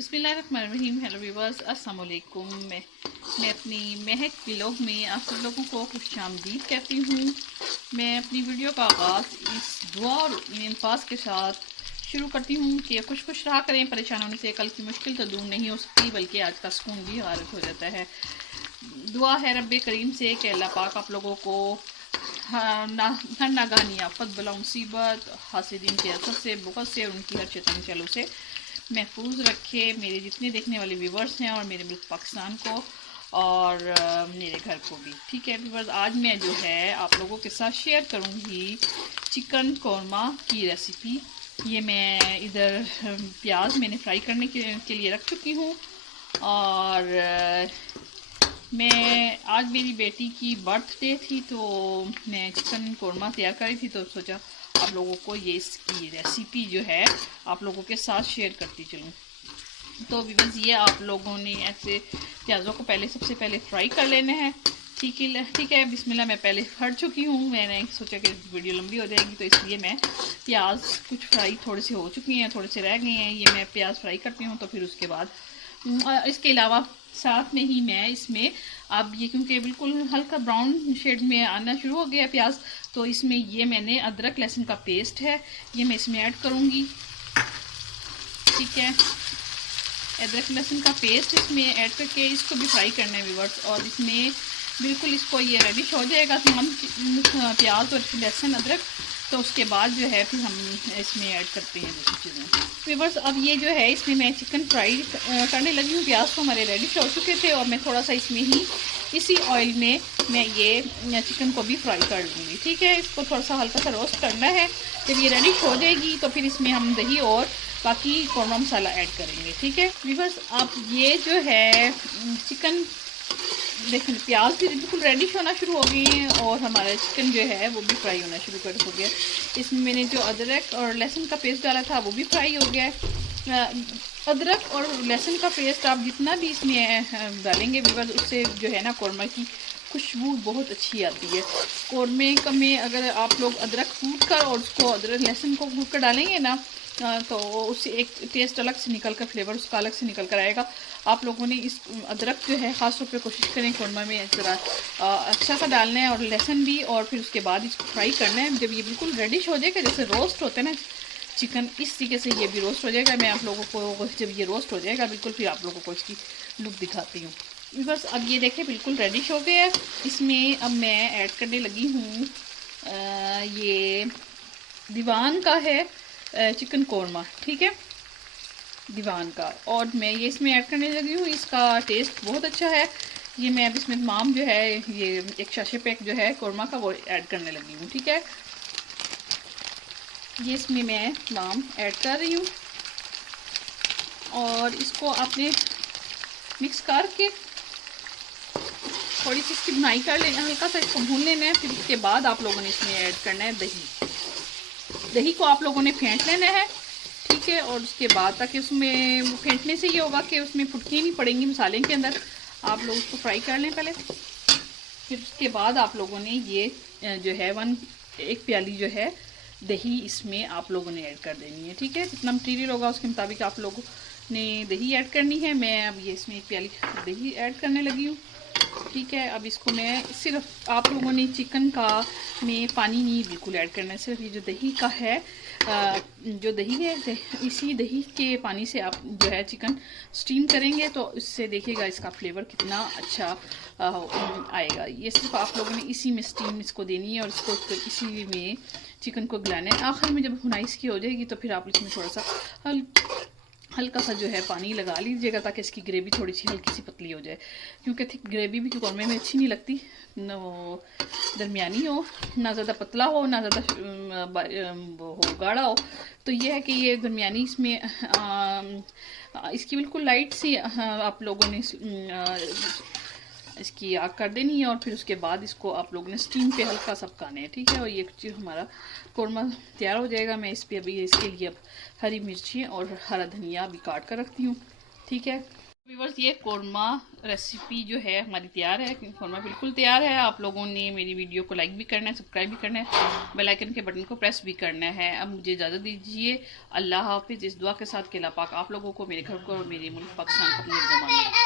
बिस्मिल्लाहिर्रहमानिर्रहीम। Hello viewers, अस्सलाम वालेकुम। मैं अपनी महक व्लॉग में आप सब लोगों को खुशामदीद कहती हूँ। मैं अपनी वीडियो का आगाज़ इस दुआ और अल्फाज के साथ शुरू करती हूँ कि खुश खुश रहा करें, परेशान होने से कल की मुश्किल तो दूर नहीं हो सकती बल्कि आज का सुकून भी गायब हो जाता है। दुआ है रब्बे करीम से कि अल्लाह पाक आप लोगों को हर नागानी आफत, बला, मुसीबत, हासिदीन के असर से, बुग़्ज़ से और उनकी हर शैतानी चालों से महफूज रखे। मेरे जितने देखने वाले व्यूवर्स हैं और मेरे मुल्क पाकिस्तान को और मेरे घर को भी। ठीक है व्यूवर्स, आज मैं जो है आप लोगों के साथ शेयर करूंगी चिकन कौरमा की रेसिपी। ये मैं इधर प्याज मैंने फ्राई करने के लिए रख चुकी हूँ और मैं आज मेरी बेटी की बर्थडे थी तो मैं चिकन कौरमा तैयार करी थी, तो सोचा आप लोगों को ये इसकी रेसिपी जो है आप लोगों के साथ शेयर करती चलूँ। तो व्यूअर्स, ये आप लोगों ने ऐसे प्याज़ों को सबसे पहले फ्राई कर लेना है। ठीक है। बिस्मिल्लाह, मैं पहले हट चुकी हूँ। मैंने सोचा कि वीडियो लंबी हो जाएगी तो इसलिए मैं प्याज कुछ फ्राई थोड़े से हो चुकी हैं, थोड़े से रह गए हैं, ये मैं प्याज फ्राई करती हूँ। तो फिर उसके बाद इसके अलावा साथ में ही मैं इसमें अब ये क्योंकि बिल्कुल हल्का ब्राउन शेड में आना शुरू हो गया प्याज, तो इसमें ये मैंने अदरक लहसुन का पेस्ट है ये मैं इसमें ऐड करूँगी। ठीक है, अदरक लहसुन का पेस्ट इसमें ऐड करके इसको भी फ्राई करना है व्यूअर्स। और इसमें बिल्कुल इसको ये रेडिश हो जाएगा तमाम प्याज और लहसुन अदरक, तो उसके बाद जो है फिर हम इसमें ऐड करते हैं दूसरी चीज़ें। व्यूअर्स, अब ये जो है इसमें मैं चिकन फ्राई करने लगी हूँ। प्याज तो हमारे रेडिश हो चुके थे और मैं थोड़ा सा इसमें ही इसी ऑयल में मैं ये चिकन को भी फ्राई कर लूँगी। ठीक है, इसको थोड़ा सा हल्का सा रोस्ट करना है। जब ये रेडिश हो जाएगी तो फिर इसमें हम दही और बाकी कौरमा मसाला ऐड करेंगे। ठीक है व्यूअर्स, अब ये जो है चिकन देखें, प्याज भी बिल्कुल रेडिश होना शुरू हो गई हैं और हमारा चिकन जो है वो भी फ्राई होना शुरू हो गया। इसमें मैंने जो अदरक और लहसुन का पेस्ट डाला था वो भी फ्राई हो गया है। अदरक और लहसुन का पेस्ट आप जितना भी इसमें डालेंगे व्यूअर्स, उससे जो है ना कौरमा की खुशबू बहुत अच्छी आती है। कौरमे में अगर आप लोग अदरक कूट कर और उसको अदरक लहसुन को कूट कर डालेंगे ना तो उससे एक टेस्ट अलग से निकल कर, फ्लेवर उसका अलग से निकल कर आएगा। आप लोगों ने इस अदरक जो है ख़ास तौर पे कोशिश करें कौरमा में ज़रा अच्छा सा डालना है और लहसुन भी, और फिर उसके बाद इसको फ्राई करना है। जब ये बिल्कुल रेडिश हो जाएगा, जैसे रोस्ट होता है ना चिकन, इस तरीके से ये भी रोस्ट हो जाएगा। मैं आप लोगों को जब ये रोस्ट हो जाएगा बिल्कुल फिर आप लोगों को इसकी लुक दिखाती हूँ। बस अब ये देखें बिल्कुल रेडिश हो गया है। इसमें अब मैं ऐड करने लगी हूँ ये दीवान का है चिकन कौरमा। ठीक है, दीवान का, और मैं ये इसमें ऐड करने लगी हूँ। इसका टेस्ट बहुत अच्छा है। ये मैं अब इसमें तमाम जो है ये एक शाशे पैक जो है कौरमा का वो ऐड करने लगी हूँ। ठीक है, ये इसमें मैं तमाम ऐड कर रही हूँ और इसको आपने मिक्स करके थोड़ी सी इसकी भुनाई कर लेना, हल्का सा इसको भून लेना है। फिर उसके बाद आप लोगों ने इसमें ऐड करना है दही। दही को आप लोगों ने फेंट लेना है। ठीक है, और उसके बाद ताकि उसमें फेंटने से ये होगा कि उसमें फुटकी नहीं पड़ेंगी मसाले के अंदर। आप लोग उसको फ्राई कर लें पहले, फिर उसके बाद आप लोगों ने ये जो है एक प्याली जो है दही इसमें आप लोगों ने ऐड कर देनी है। ठीक है, जितना मटीरियल होगा उसके मुताबिक आप लोगों ने दही ऐड करनी है। मैं अब ये इसमें एक प्याली दही ऐड करने लगी हूँ। ठीक है, अब इसको मैं सिर्फ आप लोगों ने चिकन का में पानी नहीं बिल्कुल ऐड करना है, सिर्फ ये जो दही का है जो दही है इसी दही के पानी से आप जो है चिकन स्टीम करेंगे तो इससे देखिएगा इसका फ्लेवर कितना अच्छा आएगा। ये सिर्फ आप लोगों ने इसी में स्टीम इसको देनी है और इसको इसी में चिकन को गलाना है। आखिर में जब भुनाई इसकी हो जाएगी तो फिर आप इसमें थोड़ा सा हल्का सा जो है पानी लगा लीजिएगा ताकि इसकी ग्रेवी थोड़ी सी हल्की सी पतली हो जाए, क्योंकि थिक ग्रेवी भी कौरमे में अच्छी नहीं लगती। न वो दरमियानी हो, ना ज़्यादा पतला हो, ना ज़्यादा वो हो गाढ़ा हो। तो ये है कि ये दरमियानी इसमें इसकी बिल्कुल लाइट सी आप लोगों ने इसकी आग कर देनी है और फिर उसके बाद इसको आप लोगों ने स्टीम पे हल्का सा पकाना है। ठीक है, और ये चीज़ हमारा कौरमा तैयार हो जाएगा। मैं अभी इसके लिए अब हरी मिर्ची और हरा धनिया भी काट कर रखती हूँ। ठीक है व्यूअर्स, ये कोरमा रेसिपी जो है हमारी तैयार है। कोरमा बिल्कुल तैयार है। आप लोगों ने मेरी वीडियो को लाइक भी करना है, सब्सक्राइब भी करना है, बेल आइकन के बटन को प्रेस भी करना है। अब मुझे इजाज़त दीजिए। अल्लाह हाफिज़। इस दुआ के साथ कि अल्लाह पाक आप लोगों को, मेरे घर को और मेरे मुल्क पाकिस्तान को अपने ज़माने